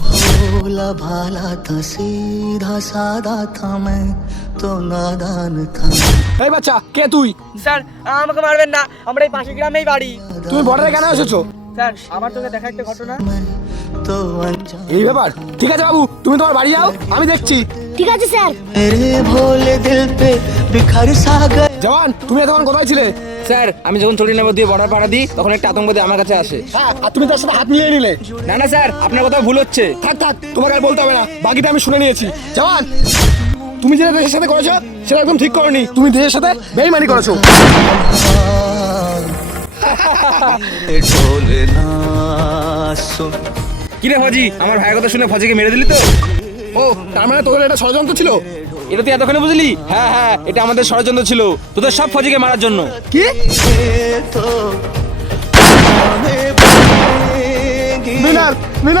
भोला भाला था सीधा सादा था मैं तो नादान था। এই বাচ্চা কে তুই? স্যার আমাকে মারবেন না, আমরা এই পাশের গ্রামেই বাড়ি। তুমি বর্ডারে কেন এসেছো? স্যার আমার তোকে দেখা একটা ঘটনা। मैं तो अनजान। এই ব্যাপার, ঠিক আছে বাবু, তুমি তোমার বাড়ি যাও, আমি দেখছি। ঠিক আছে স্যার। मेरे भोले दिल पे बिखर सा गए। জওয়ান, তুমি তখন কোথায় ছিলে? স্যার আমি যখন চটিনাবাদ দিয়ে বর্ডার পাড়া দিই তখন একটা আতঙ্কবাদী আমার কাছে আসে। হ্যাঁ, আর তুমি তার সাথে হাত মিলিয়ে নিলে। না না স্যার, আপনার কথা ভুল হচ্ছে। থাক থাক, তোমাকে আর বলতে হবে না, বাকিটা আমি শুনে নিয়েছি। জওয়ান, তুমি যেটা দেশের সাথে করেছো সেটা একদম ঠিক করনি, তুমি দেশের সাথে বেইমানি করেছো। ढोल ना सुन। কিরে ফজি, আমার ভাইয়ের কথা শুনে ফজিকে মেরে দিলি তো? ও, তার মানে তোদের এটা ষড়যন্ত্র ছিল? এটা তুই এতক্ষণে বুঝলি? হ্যাঁ হ্যাঁ, এটা আমাদের ষড়যন্ত্র ছিল, তোদের সব ফজিকে মারার জন্য। কি? तो মিনার, মিনার।